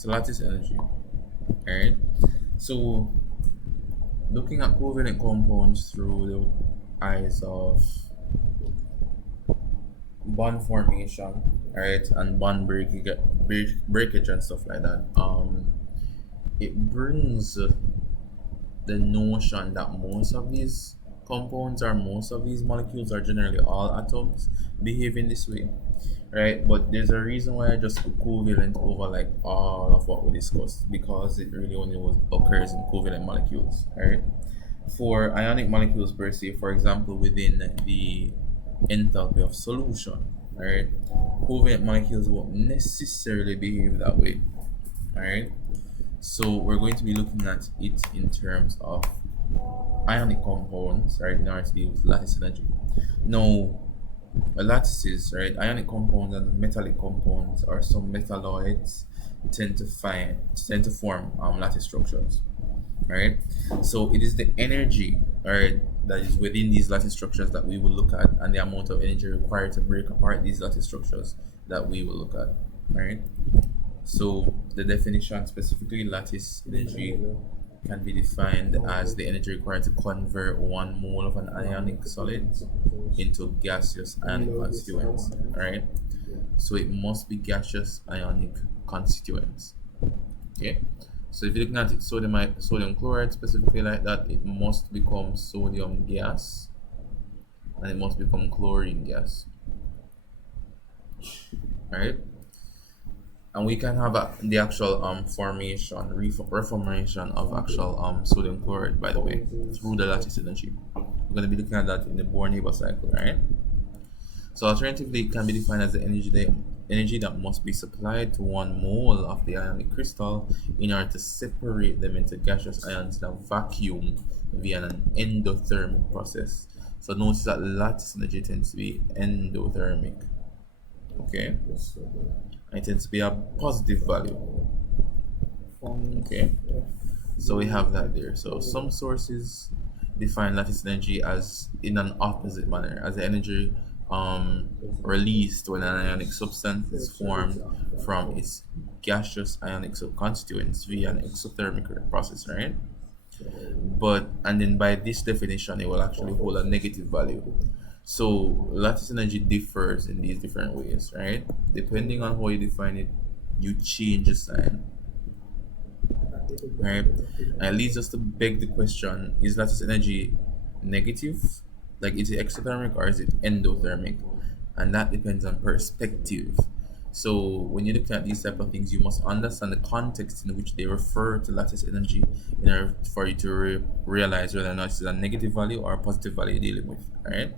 So lattice energy, right? So looking at covalent compounds through the eyes of bond formation, right, and bond breakage and stuff like that, it brings the notion that most of these compounds or most of these molecules are generally all atoms behave in this way, right? But there's a reason why I just put covalent over like all of what we discussed, because it really only occurs in covalent molecules, right? For ionic molecules per se, for example, within the enthalpy of solution, right? Covalent molecules won't necessarily behave that way, right? So we're going to be looking at it in terms of ionic compounds, right, in order to deal with lattice energy. Now, lattices, right, ionic compounds and metallic compounds, or some metalloids, tend to form lattice structures, right? So it is the energy, right, that is within these lattice structures that we will look at, and the amount of energy required to break apart these lattice structures that we will look at, right? So the definition, specifically lattice energy, can be defined as the energy required to convert 1 mole of an ionic solid into gaseous ionic constituents, right? So it must be gaseous ionic constituents. Okay. So if you're looking at it, sodium chloride specifically like that, it must become sodium gas and it must become chlorine gas. Right? And we can have the actual reformation of actual sodium chloride, by the way, through the lattice energy. We're going to be looking at that in the Born-Haber cycle, right? So alternatively, it can be defined as the energy that must be supplied to 1 mole of the ionic crystal in order to separate them into gaseous ions in a vacuum via an endothermic process. So notice that lattice energy tends to be endothermic. Okay, it tends to be a positive value. Okay, so we have that there. So some sources define lattice energy as in an opposite manner, as the energy released when an ionic substance is formed from its gaseous ionic subconstituents via an exothermic process, right? But and then by this definition, it will actually hold a negative value. So lattice energy differs in these different ways, right? Depending on how you define it, you change the sign, right? And it leads us to beg the question: is lattice energy negative? Like, is it exothermic or is it endothermic? And that depends on perspective. So when you're looking at these type of things, you must understand the context in which they refer to lattice energy in order for you to realize whether or not it's a negative value or a positive value you're dealing with, right?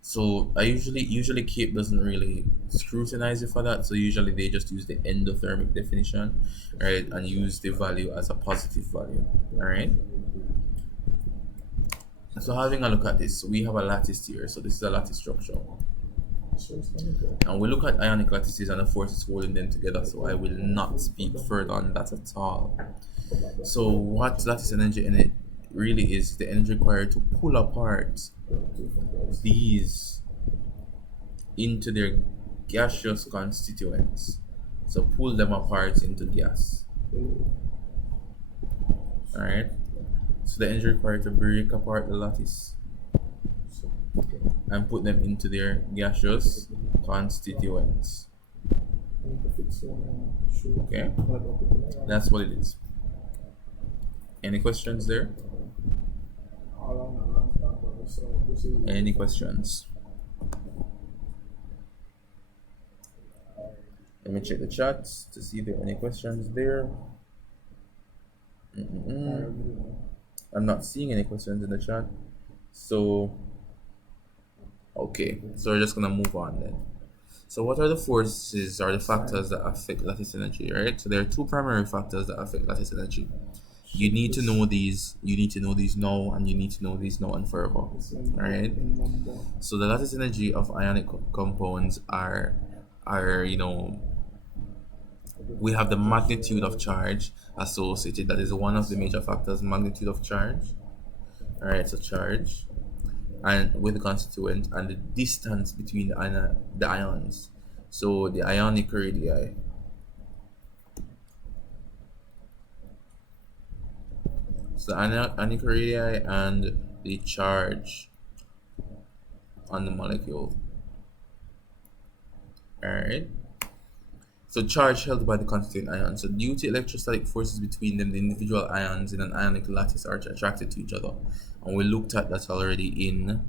So I usually Cape doesn't really scrutinize it for that. So usually they just use the endothermic definition, right, and use the value as a positive value. All right. So having a look at this, we have a lattice here. So this is a lattice structure, and we look at ionic lattices and the forces holding them together. So I will not speak further on that at all. So what lattice energy in it really is the energy required to pull apart these into their gaseous constituents. So pull them apart into gas. Alright. So the energy required to break apart the lattice and put them into their gaseous constituents. Okay. That's what it is. Any questions there? Any questions? Let me check the chats to see if there are any questions there. I'm not seeing any questions in the chat. So, okay. So we're just going to move on then. So what are the forces or the factors that affect lattice energy, right? So there are two primary factors that affect lattice energy. You need to know these. You need to know these now, and you need to know these now and forever. All right. So the lattice energy of ionic compounds are we have the magnitude of charge associated. That is one of the major factors. Magnitude of charge. All right. So charge, and with the constituent, and the distance between the ions. So the ionic radii. So anchor radii and the charge on the molecule. Alright. So charge held by the constituent ions. So due to electrostatic forces between them, the individual ions in an ionic lattice are attracted to each other. And we looked at that already in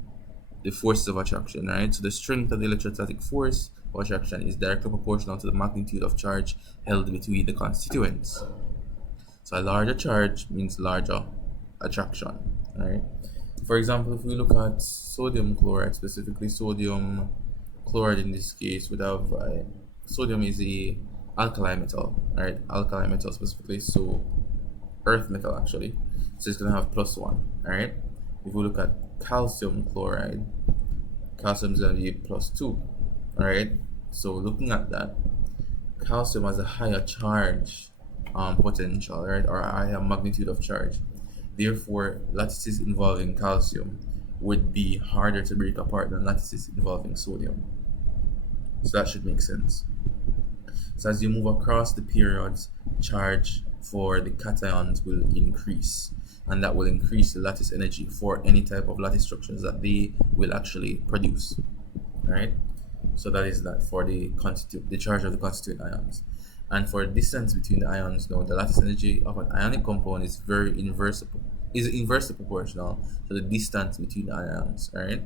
the forces of attraction, right? So the strength of the electrostatic force of attraction is directly proportional to the magnitude of charge held between the constituents. So a larger charge means larger attraction, right? For example, if we look at sodium chloride, specifically sodium chloride in this case, would have sodium is a alkali metal, right? Alkali metal specifically, so earth metal actually. So it's gonna have +1, all right? If we look at calcium chloride, calcium is gonna be +2, all right? So looking at that, calcium has a higher charge potential, right, or a higher magnitude of charge. Therefore, lattices involving calcium would be harder to break apart than lattices involving sodium. So that should make sense. So as you move across the periods, charge for the cations will increase, and that will increase the lattice energy for any type of lattice structures that they will actually produce, right? So that is that for the charge of the constituent ions. And for distance between the ions, now the lattice energy of an ionic compound is inversely proportional to the distance between the ions, right?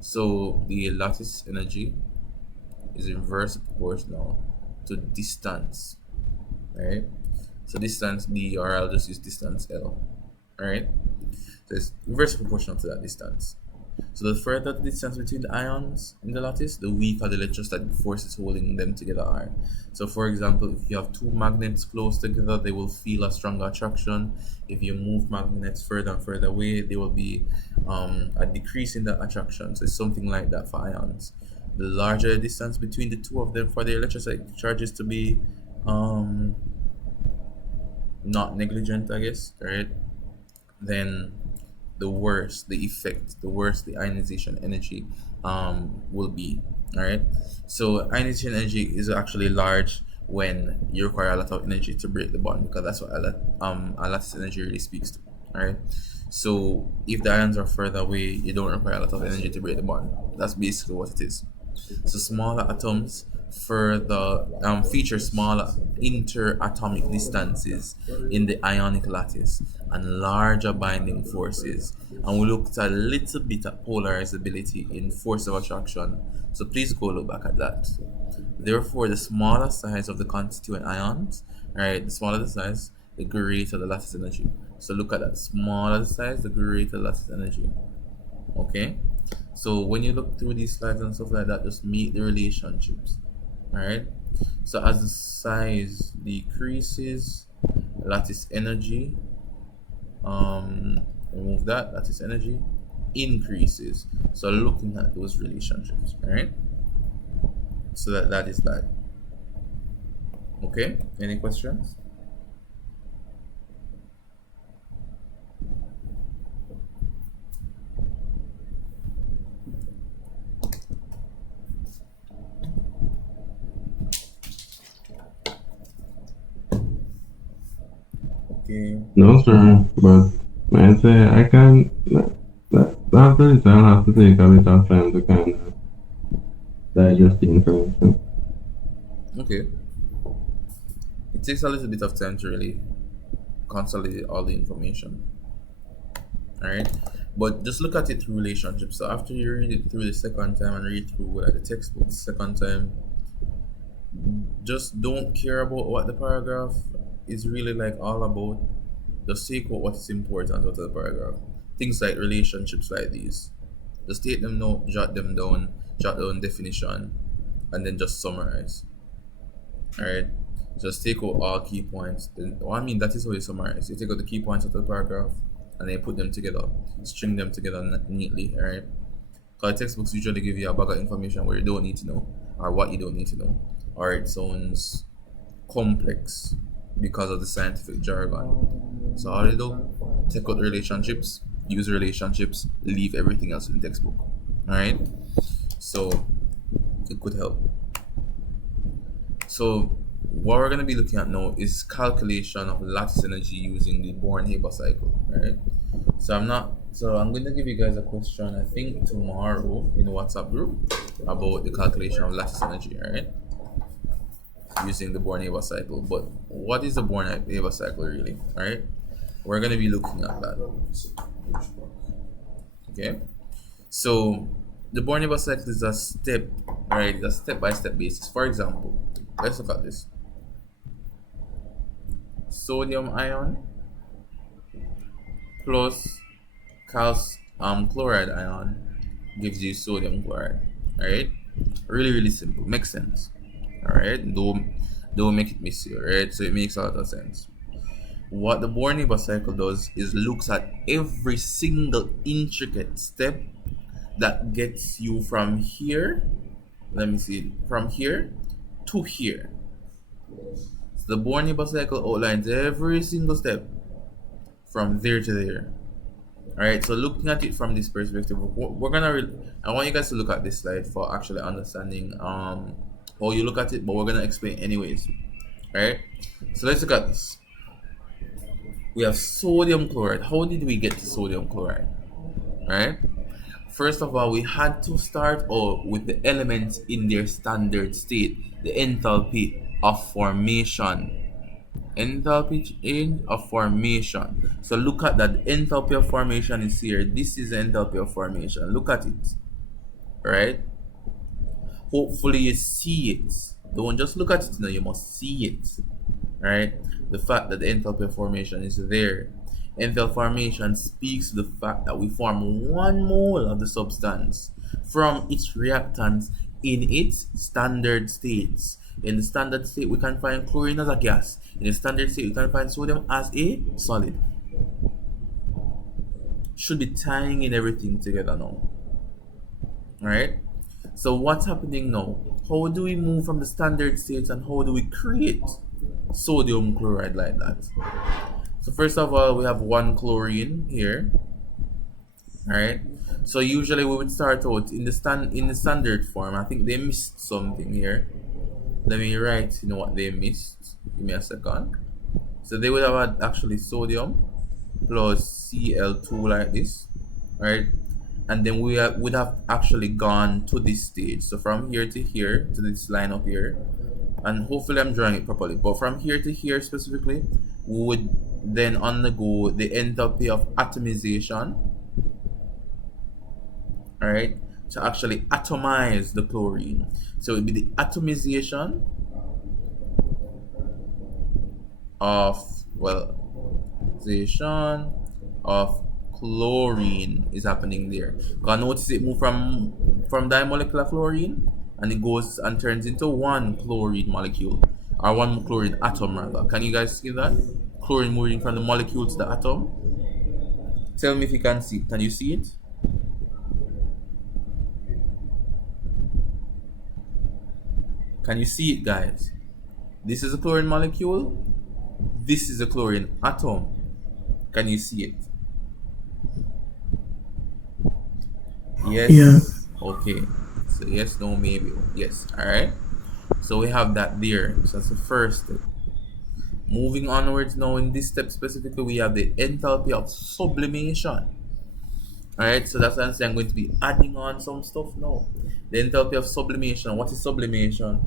So the lattice energy is inversely proportional to distance, right? So distance d, or I'll just use distance L, right? So it's inversely proportional to that distance. So the further the distance between the ions in the lattice, the weaker the electrostatic forces holding them together are. So for example, if you have two magnets close together, they will feel a stronger attraction. If you move magnets further and further away, there will be a decrease in the attraction. So it's something like that for ions. The larger the distance between the two of them for the electrostatic charges to be not negligent, I guess, right? Then the worse the effect, the worse the ionization energy will be. All right. So ionization energy is actually large when you require a lot of energy to break the bond, because that's what a lattice energy really speaks to. All right. So if the ions are further away, you don't require a lot of energy to break the bond. That's basically what it is. So smaller atoms further feature smaller interatomic distances in the ionic lattice and larger binding forces. And we looked a little bit at polarizability in force of attraction. So please go look back at that. Therefore, the smaller size of the constituent ions, right? The smaller the size, the greater the lattice energy. So look at that. Smaller the size, the greater the lattice energy. Okay. So when you look through these slides and stuff like that, just meet the relationships. Alright. So as the size decreases, lattice energy, remove that, lattice energy increases. So looking at those relationships, alright? So that is that. Okay, any questions? Okay. No, sir, but man, say I can. After this, I'll have to take a bit of time to kind of digest the information. Okay. It takes a little bit of time to really consolidate all the information. Alright. But just look at it through relationships. So after you read it through the second time and read through the textbook the second time, just don't care about what the paragraph is really like all about. Just take out what's important out of the paragraph. Things like relationships like these. Just take them note, jot them down, jot down definition, and then just summarize. Alright? Just take out all key points. That is how you summarize. You take out the key points of the paragraph and then put them together, string them together neatly, alright? Because textbooks usually give you a bag of information where you don't need to know, or what you don't need to know, or it sounds complex because of the scientific jargon. So all you do, take out the relationships, use relationships, leave everything else in the textbook. Alright? So it could help. So what we're going to be looking at now is calculation of lattice energy using the Born-Haber cycle, right? So I'm going to give you guys a question, I think tomorrow in the WhatsApp group about the calculation of lattice energy, right? Using the Born-Haber cycle. But what is the Born-Haber cycle really, right? We're going to be looking at that. Okay. So the Born-Haber cycle is a step, right? It's a step-by-step basis. For example, let's look at this. Sodium ion plus chloride ion gives you sodium chloride. Alright? Really, really simple. Makes sense. Alright? Don't make it messy, alright? So it makes a lot of sense. What the Born-Haber cycle does is looks at every single intricate step that gets you from here. Let me see, from here to here. So the Born-Haber cycle outlines every single step from there to there. All right, so looking at it from this perspective, we're gonna. I want you guys to look at this slide for actually understanding how you look at it, but we're gonna explain anyways. All right, so let's look at this. We have sodium chloride. How did we get to sodium chloride? All right. First of all, we had to start out with the elements in their standard state, the enthalpy of formation. Enthalpy change of formation. So look at that. Enthalpy of formation is here. This is the enthalpy of formation. Look at it. Right? Hopefully you see it. Don't just look at it now, you must see it. Right? The fact that the enthalpy of formation is there. Enthalpy formation speaks to the fact that we form 1 mole of the substance from its reactants in its standard states. In the standard state, we can find chlorine as a gas. In the standard state, we can find sodium as a solid. Should be tying in everything together now. Alright? So what's happening now? How do we move from the standard states and how do we create sodium chloride like that? So first of all, we have 1 chlorine here. Alright? So usually we would start out in the standard form. I think they missed something here. Let me write, what they missed. Give me a second. So they would have had actually sodium plus Cl2 like this, right? And then we would have actually gone to this stage. So from here to here, to this line up here, and hopefully I'm drawing it properly. But from here to here specifically, we would then undergo the enthalpy of atomization, all right, to actually atomize the chlorine. So it would be the atomization of chlorine is happening there. Because notice it move from dimolecular chlorine and it goes and turns into 1 chlorine molecule, or 1 chlorine atom rather. Can you guys see that? Chlorine moving from the molecule to the atom. Tell me if you can see it. Can you see it? Can you see it, guys? This is a chlorine molecule. This is a chlorine atom. Can you see it? Yes. Yeah. Okay. So yes, no, maybe. Yes. All right. So we have that there. So that's the first step. Moving onwards now, in this step specifically, we have the enthalpy of sublimation. Alright, so that's why I'm going to be adding on some stuff now. The enthalpy of sublimation. What is sublimation?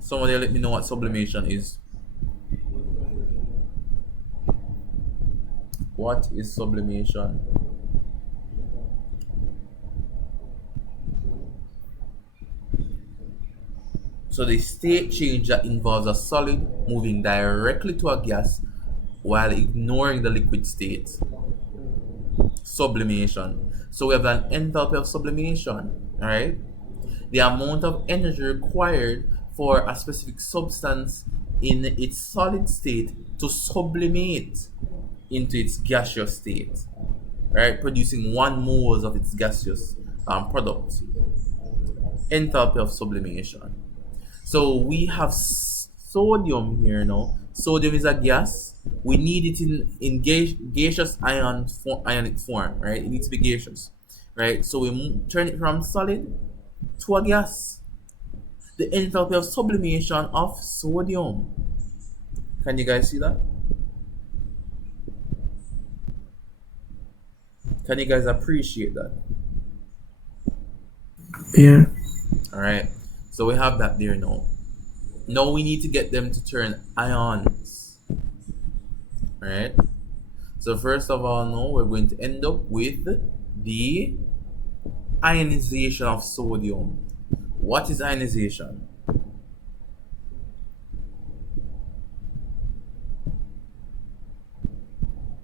Somebody let me know what sublimation is. What is sublimation? So the state change that involves a solid moving directly to a gas while ignoring the liquid state. Sublimation. So we have an enthalpy of sublimation, alright? The amount of energy required for a specific substance in its solid state to sublimate into its gaseous state, right? Producing 1 moles of its gaseous product. Enthalpy of sublimation. So we have sodium here now. Sodium is a gas. We need it in gaseous ionic form, right? It needs to be gaseous, right? So we turn it from solid to a gas. The enthalpy of sublimation of sodium. Can you guys see that? Can you guys appreciate that? Yeah. All right. So we have that there now. Now we need to get them to turn ions. All right. So first of all, now we're going to end up with the ionization of sodium. What is ionization?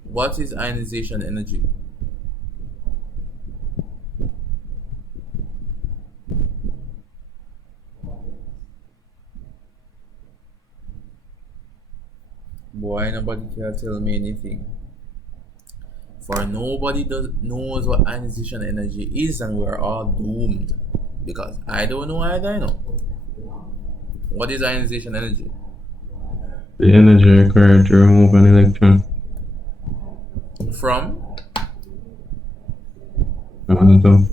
What is ionization energy? Boy, nobody can tell me anything. For nobody knows what ionization energy is, and we're all doomed. Because I don't know either, I know. What is ionization energy? The energy required to remove an electron From? from an atom.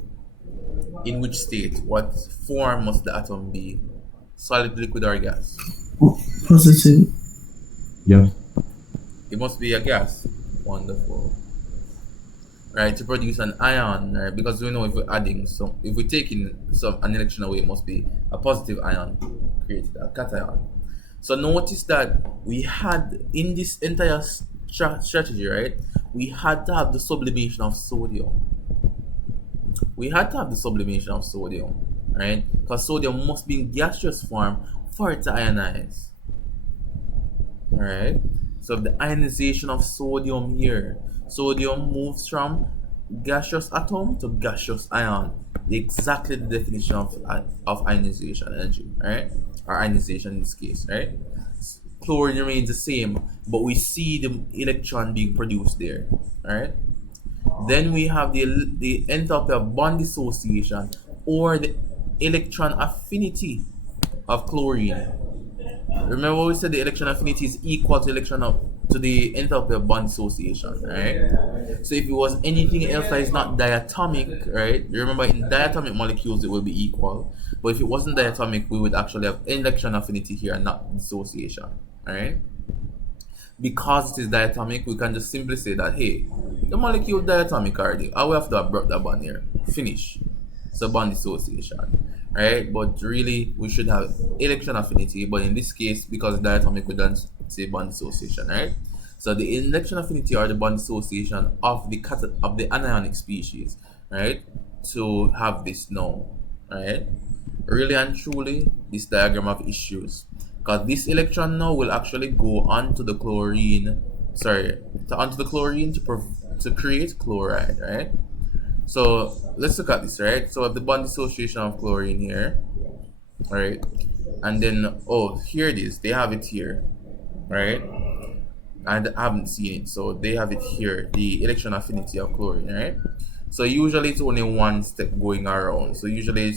In which state? What form must the atom be? Solid, liquid, or gas? Positive. Yes. It must be a gas. Wonderful. Right, to produce an ion, right? Because we know if we're adding some, if we're taking an electron away, it must be a positive ion created, a cation. So notice that we had in this entire strategy, right? We had to have the sublimation of sodium. We had to have the sublimation of sodium, right? Because sodium must be in gaseous form for it to ionize. Alright, so the ionization of sodium here. Sodium moves from gaseous atom to gaseous ion. Exactly the definition of ionization energy, right? Or ionization in this case, right? Chlorine remains the same, but we see the electron being produced there, alright? Then we have the enthalpy of bond dissociation, or the electron affinity of chlorine. Remember we said the electron affinity is equal to to the enthalpy of bond dissociation, right? So if it was anything else that is not diatomic, right? You remember in diatomic molecules it will be equal, but if it wasn't diatomic, we would actually have electron affinity here and not dissociation, right? Because it is diatomic, we can just simply say that, hey, the molecule diatomic already. All we have to have brought that bond here. Finish. So bond dissociation, right? But really, we should have electron affinity. But in this case, because diatomic, we don't say bond dissociation, right? So the electron affinity or the bond dissociation of the anionic species, right? To have this now, right? Really and truly, this diagram of issues, because this electron now will actually go onto the chlorine, onto the chlorine to create chloride, right? So let's look at this, right? So the bond dissociation of chlorine here, right? And then, oh, here it is. They have it here, right? I haven't seen it, so they have it here. The electron affinity of chlorine, right? So usually it's only one step going around. So usually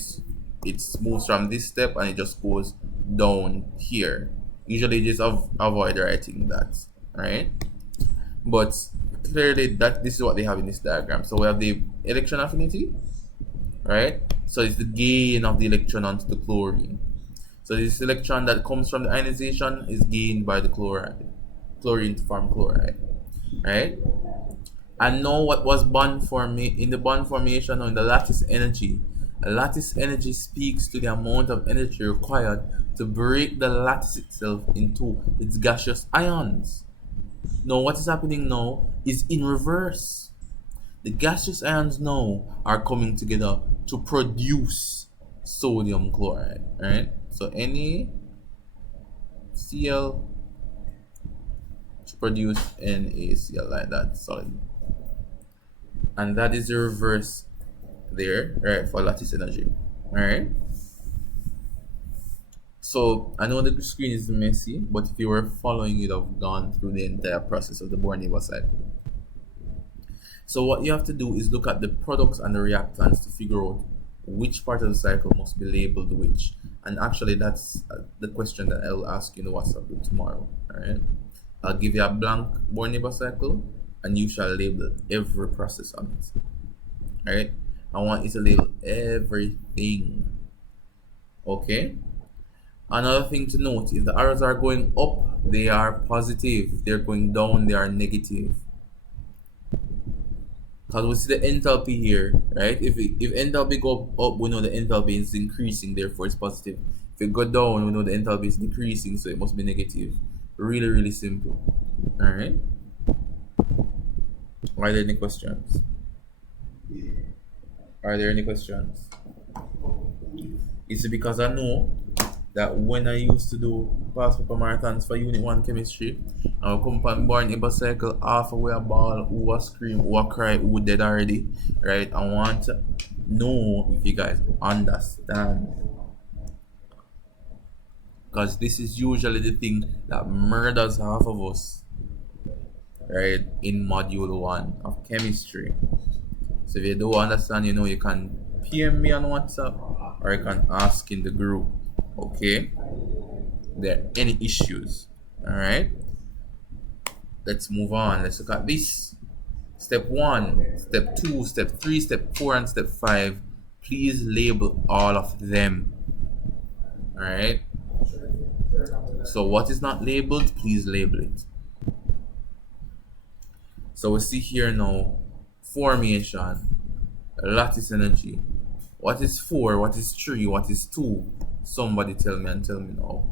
it moves from this step and it just goes down here. Usually just avoid writing that, right? But clearly this is what they have in this diagram. So we have the electron affinity, right? So it's the gain of the electron onto the chlorine. So this electron that comes from the ionization is gained by the chlorine to form chloride, right? And know what was in the bond formation or in the lattice energy. A lattice energy speaks to the amount of energy required to break the lattice itself into its gaseous ions. Now what is happening now is in reverse. The gaseous ions now are coming together to produce sodium chloride, right? So NaCl to produce NaCl like that, solid. And that is the reverse there, right, for lattice energy. Alright. So I know the screen is messy, but if you were following, you'd have gone through the entire process of the Born-Haber cycle. So what you have to do is look at the products and the reactants to figure out which part of the cycle must be labeled which. And actually that's the question that I'll ask you in the WhatsApp group tomorrow. Alright. I'll give you a blank Born-Haber cycle and you shall label every process on it. Alright. I want you to label everything. Okay? Another thing to note, if the arrows are going up, they are positive. If they're going down, they are negative. Because we see the enthalpy here, right? If enthalpy go up, we know the enthalpy is increasing, therefore it's positive. If it go down, we know the enthalpy is decreasing, so it must be negative. Really, really simple. Alright? Are there any questions? Are there any questions? It's because I know that when I used to do past paper marathons for Unit 1 chemistry, I would come upon Born-Haber cycle halfway a ball, who a scream, who a cry, who dead already, right? I want to know if you guys understand. Because this is usually the thing that murders half of us, right? In module 1 of chemistry. So if you don't understand, you can PM me on WhatsApp or you can ask in the group. Okay? There are any issues. Alright? Let's move on. Let's look at this. Step 1, step 2, step 3, step 4, and step 5. Please label all of them. Alright? So what is not labeled, please label it. So we see here now, formation, lattice energy. What is 4? What is 3? What is 2? Somebody tell me now.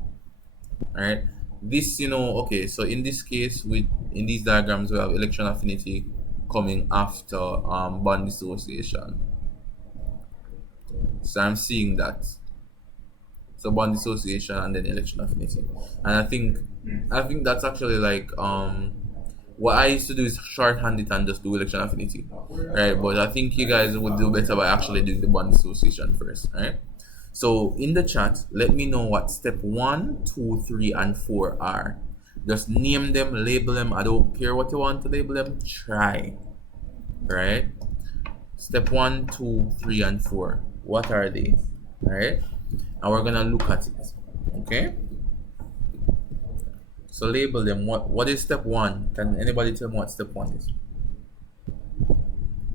Alright? This, okay, so in this case, in these diagrams, we have electron affinity coming after bond dissociation. So I'm seeing that. So bond dissociation and then electron affinity. And I think that's actually like what I used to do is shorthand it and just do electron affinity. Right? But I think you guys would do better by actually doing the bond dissociation first, right? So in the chat, let me know what step 1, 2, 3, and 4 are. Just name them, label them. I don't care what you want to label them. Try. Right? Step 1, 2, 3, and 4. What are they? Right? And we're gonna look at it. Okay? So label them. What is step 1? Can anybody tell me what step 1 is?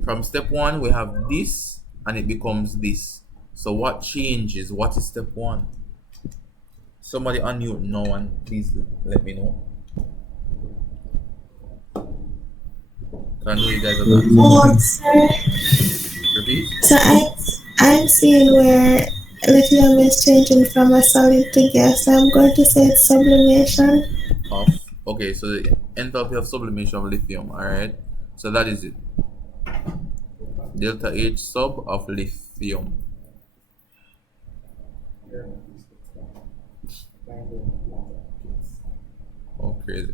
From step 1, we have this, and it becomes this. So what changes? What is step 1? Somebody unmute no one, please let me know. I know you guys are not. What, sir? Repeat. So I'm seeing where lithium is changing from a solid to gas. I'm going to say it's sublimation. Okay, so the enthalpy of sublimation of lithium. All right, so that is it. Delta H sub of lithium. Oh, crazy.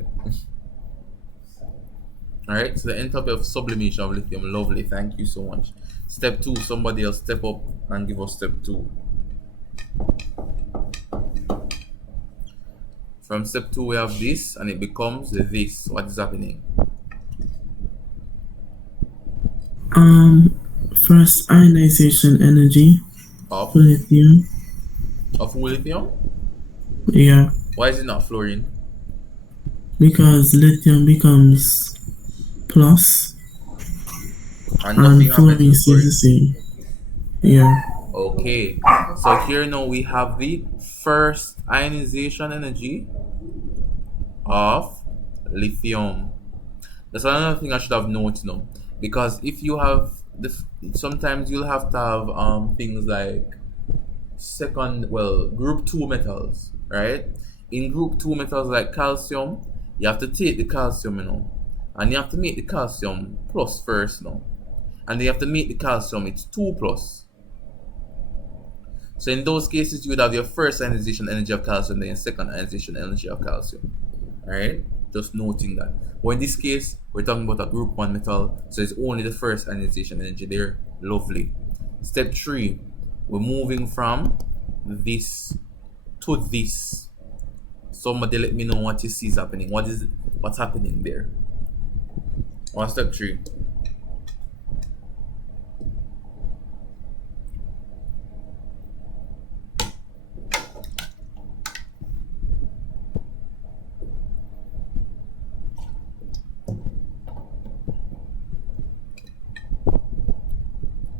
Alright, so the enthalpy of sublimation of lithium. Lovely, thank you so much. Step 2, somebody else step up and give us step 2. From step 2, we have this, and it becomes this. What is happening? First ionization energy Of lithium. Of lithium? Yeah, Why is it not fluorine? because lithium becomes plus And nothing happens fluorine to stays the fluorine. same. Yeah. Okay, so here now we have the first ionization energy of lithium. That's another thing I should have noted now, because if you have sometimes you'll have to have things like group 2 metals, right? In group 2 metals like calcium, you have to take the calcium, and you have to make the calcium plus first now, and then you have to make the calcium it's 2 plus. So in those cases, you would have your first ionization energy of calcium, then your second ionization energy of calcium. Alright? Just noting that. Well, in this case, we're talking about a group 1 metal, so it's only the first ionization energy there. Lovely. Step 3, we're moving from this to this. Somebody let me know what you see is happening. What's happening there? What's step 3?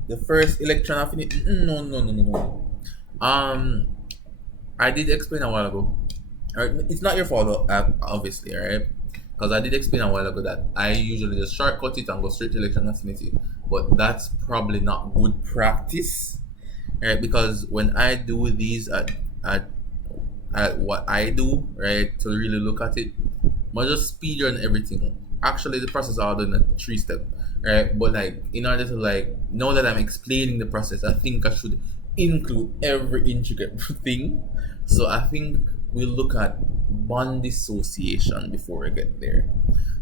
The first electron affinity. No. I did explain a while ago. Alright, it's not your fault, obviously, right? Because I did explain a while ago that I usually just shortcut it and go straight to election affinity, but that's probably not good practice, right? Because when I do these at, at what I do, right, to really look at it, I just speed run everything. Actually, the process all done in 3 step, right? But like, in order to like, now that I'm explaining the process, I think I should include every intricate thing. So I think we'll look at bond dissociation before we get there.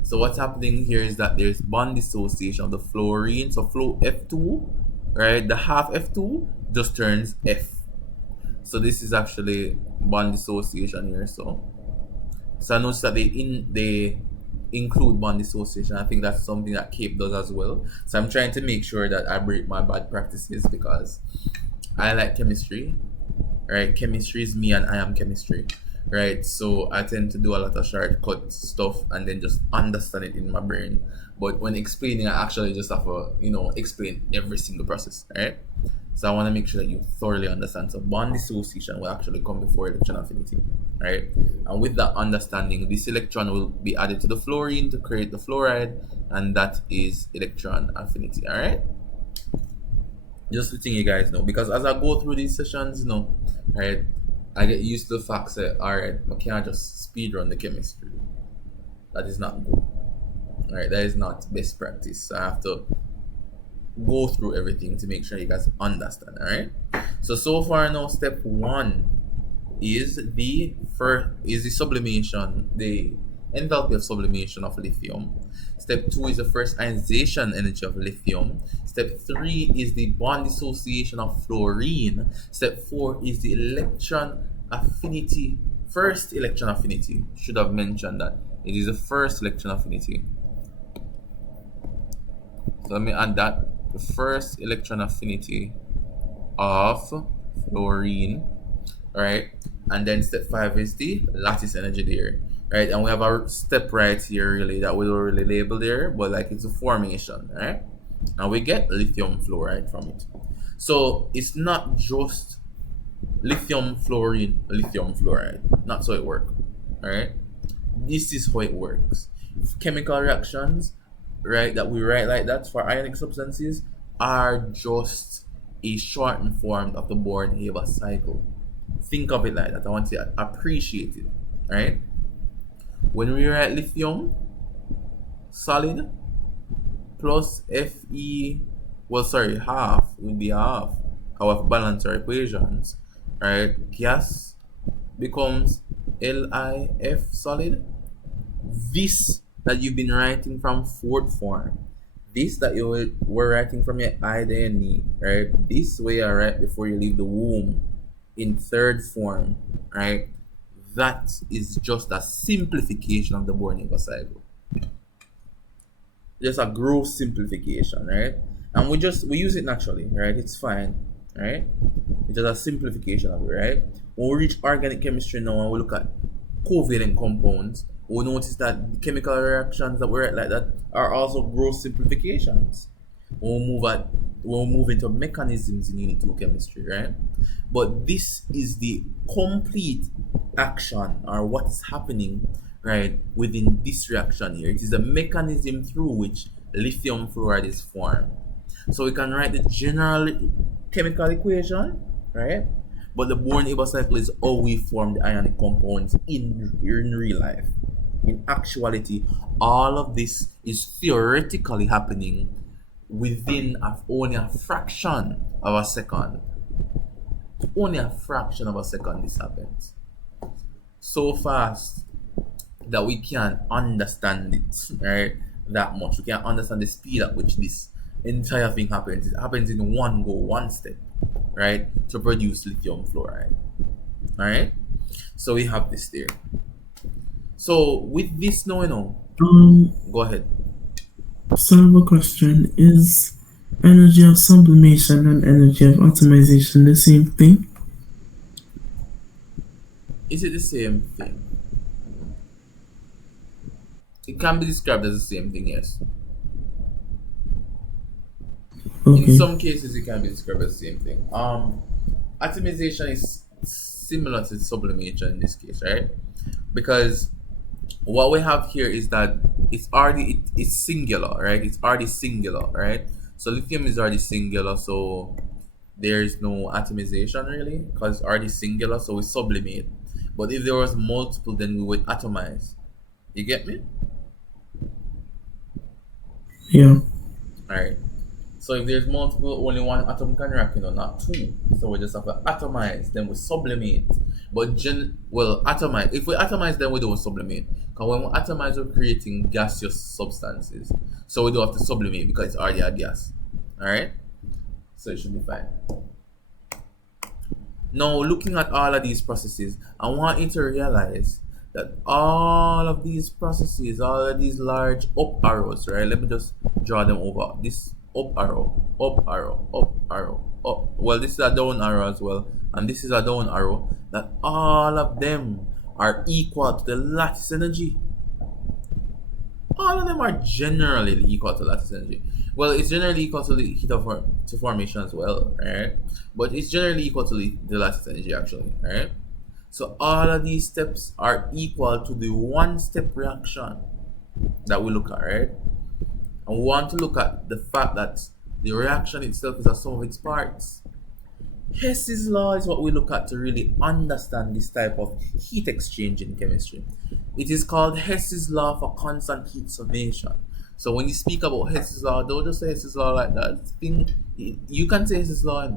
So what's happening here is that there's bond dissociation of the fluorine. So flow F2, right? The half F2 just turns F. So this is actually bond dissociation here. So I noticed that they include bond dissociation. I think that's something that Cape does as well. So I'm trying to make sure that I break my bad practices because I like chemistry, right? Chemistry is me and I am chemistry, right? So I tend to do a lot of shortcut stuff and then just understand it in my brain. But when explaining, I actually just have to, explain every single process, right? So I want to make sure that you thoroughly understand. So bond dissociation will actually come before electron affinity, right? And with that understanding, this electron will be added to the fluorine to create the fluoride, and that is electron affinity, all right? Just to think you guys know, because as I go through these sessions, right, I get used to the fact that, all right, I can't just speed run the chemistry. That is not good, all right? That is not best practice. I have to go through everything to make sure you guys understand, all right? So far now, step 1 is the sublimation, the enthalpy of sublimation of lithium. Step 2 is the first ionization energy of lithium. Step 3 is the bond dissociation of fluorine. Step 4 is the electron affinity. First electron affinity. Should have mentioned that. It is the first electron affinity. So let me add that. The first electron affinity of fluorine, right? And then step 5 is the lattice energy there, right? And we have a step right here really that we don't really label there, but like it's a formation, right? And we get lithium fluoride from it. So it's not just lithium fluorine, lithium fluoride. Not so it works, right? This is how it works. Chemical reactions, right, that we write like that for ionic substances are just a shortened form of the Born-Haber cycle. Think of it like that. I want you to appreciate it, right? When we write lithium solid plus Fe, half would be half. Our balance our equations, right? Gas becomes LiF solid. This that you've been writing from fourth form, this that you were writing from your identity, right? This way I write before you leave the womb in third form, right? That is just a simplification of the Born-Haber cycle. Just a gross simplification, right? And we use it naturally, right? It's fine, right? It's just a simplification of it, right? When we reach organic chemistry now and we look at covalent compounds, we notice that the chemical reactions that we write like that are also gross simplifications. When we move into mechanisms in Unit 2 chemistry, right? But this is the complete action or what is happening, right, within this reaction here. It is the mechanism through which lithium fluoride is formed. So we can write the general chemical equation, right? But the Born-Haber cycle is how we form the ionic compounds in real life. In actuality, all of this is theoretically happening within only a fraction of a second. Only a fraction of a second this happens. So fast that we can't understand it, right? That much. We can't understand the speed at which this entire thing happens. It happens in one go, one step, right? To produce lithium fluoride. Alright? So we have this there. So with this now, go ahead. So I have a question. Is energy of sublimation and energy of atomization the same thing? Is it the same thing? It can be described as the same thing, yes. Okay. In some cases, it can be described as the same thing. Atomization is similar to sublimation in this case, right? Because what we have here is that it's singular, right? It's already singular, right? So lithium is already singular, so there's no atomization really because it's already singular, so we sublimate. But if there was multiple, then we would atomize. You get me? Yeah. All right. So if there's multiple, only one atom can react, not two. So we just have to atomize, then we sublimate. But atomize. If we atomize, then we don't sublimate. Because when we atomize, we're creating gaseous substances. So we don't have to sublimate because it's already a gas. Alright? So it should be fine. Now, looking at all of these processes, I want you to realize that all of these processes, all of these large up arrows, right? Let me just draw them over. This up arrow, up arrow, up arrow, up. Well, this is a down arrow as well, and this is a down arrow. That all of them are equal to the lattice energy. All of them are generally equal to lattice energy. Well, it's generally equal to the heat of to formation as well, right? But it's generally equal to the lattice energy actually, right? So all of these steps are equal to the one-step reaction that we look at, right? And we want to look at the fact that the reaction itself is a sum of its parts. Hess's law is what we look at to really understand this type of heat exchange in chemistry. It is called Hess's law for constant heat summation. So when you speak about Hess's law, don't just say Hess's law like that. You can say Hess's law,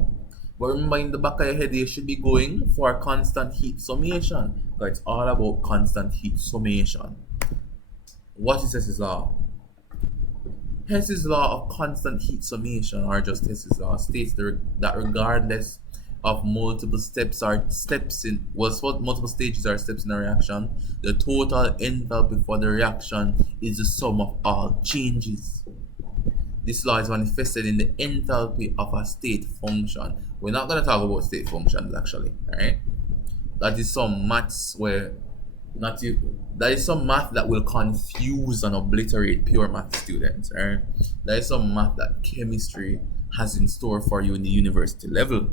but remember in the back of your head you should be going for constant heat summation. Because it's all about constant heat summation. What is Hess's law? Hess's law of constant heat summation, or just Hess's law, states that regardless of multiple stages or steps in a reaction, the total enthalpy for the reaction is the sum of all changes. This law is manifested in the enthalpy of a state function. We're not going to talk about state functions actually, alright? That is some maths that will confuse and obliterate pure math students, right? That is some math that chemistry has in store for you in the university level,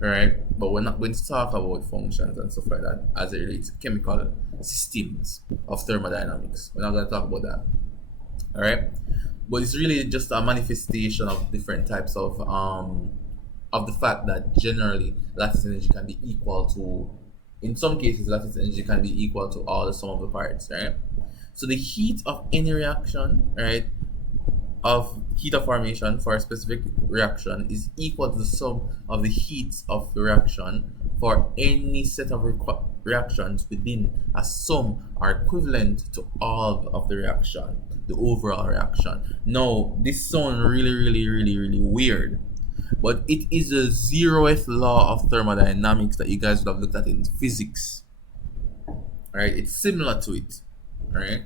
right? But we're not going to talk about functions and stuff like that as it relates to chemical systems of thermodynamics. We're not going to talk about that, all right? But it's really just a manifestation of different types of the fact that generally lattice energy can be equal to, in some cases, lattice energy can be equal to all the sum of the parts, right? So the heat of any reaction, right, of heat of formation for a specific reaction is equal to the sum of the heats of the reaction for any set of reactions within a sum are equivalent to all of the reaction, the overall reaction. Now, this sounds really weird, but it is the 0th law of thermodynamics that you guys would have looked at in physics. Alright, it's similar to it. Alright.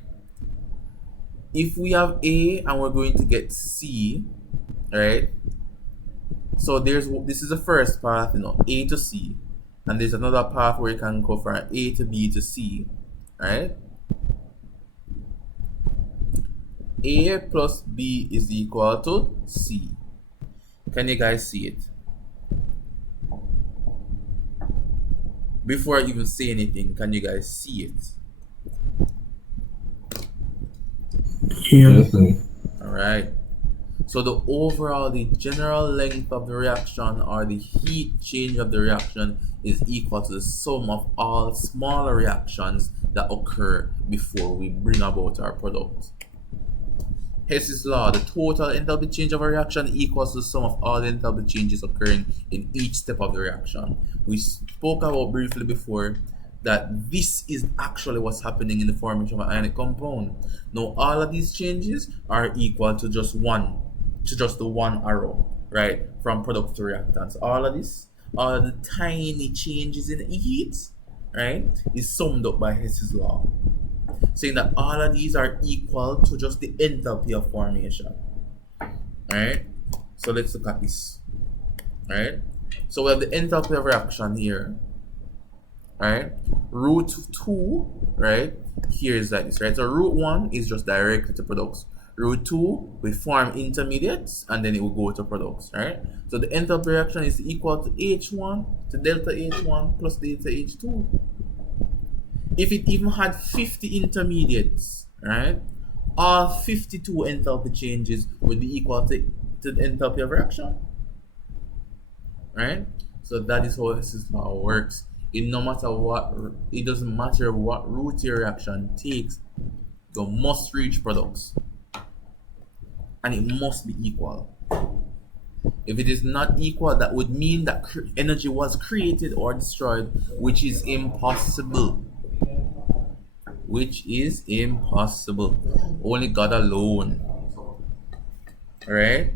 If we have A and we're going to get C, right? So this is the first path, A to C. And there's another path where you can go from A to B to C. Right? A plus B is equal to C. Can you guys see it? Before I even say anything, can you guys see it? Yeah. Yes, sir. Alright. So the general length of the reaction, or the heat change of the reaction, is equal to the sum of all smaller reactions that occur before we bring about our product. Hess's law, the total enthalpy change of a reaction equals the sum of all the enthalpy changes occurring in each step of the reaction. We spoke about briefly before that this is actually what's happening in the formation of an ionic compound. Now all of these changes are equal to just the one arrow, right? From product to reactants. All of the tiny changes in heat, right, is summed up by Hess's law, saying that all of these are equal to just the enthalpy of formation. Alright? So let's look at this. Alright? So we have the enthalpy of reaction here. Alright? Root 2, right? Here is like this, right? So root 1 is just directly to products. root 2 will form intermediates and then it will go to products, right? So the enthalpy reaction is equal to H1 to delta H1 plus delta H2. If it even had 50 intermediates, right, all 52 enthalpy changes would be equal to the enthalpy of reaction, right? So that is how Hess's law works. It doesn't matter what route your reaction takes, you must reach products. And it must be equal. If it is not equal, that would mean that energy was created or destroyed, which is impossible. Which is impossible. Only God alone. Alright?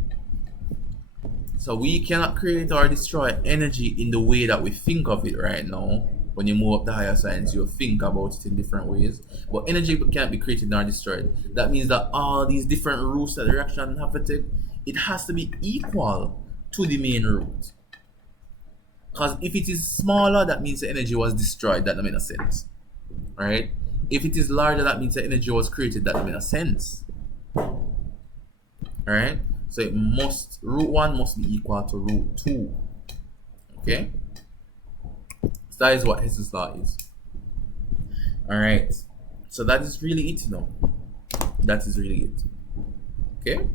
So we cannot create or destroy energy in the way that we think of it right now. When you move up the higher science, you think about it in different ways. But energy can't be created nor destroyed. That means that all these different routes that the reaction have to take, it has to be equal to the main route. Because if it is smaller, that means the energy was destroyed. That doesn't make sense. Right? If it is larger, that means the energy was created. That doesn't make sense. Alright? So root 1 must be equal to root 2. Okay? So that is what Hess's law is. Alright. So that is really it, you know. That is really it. Okay?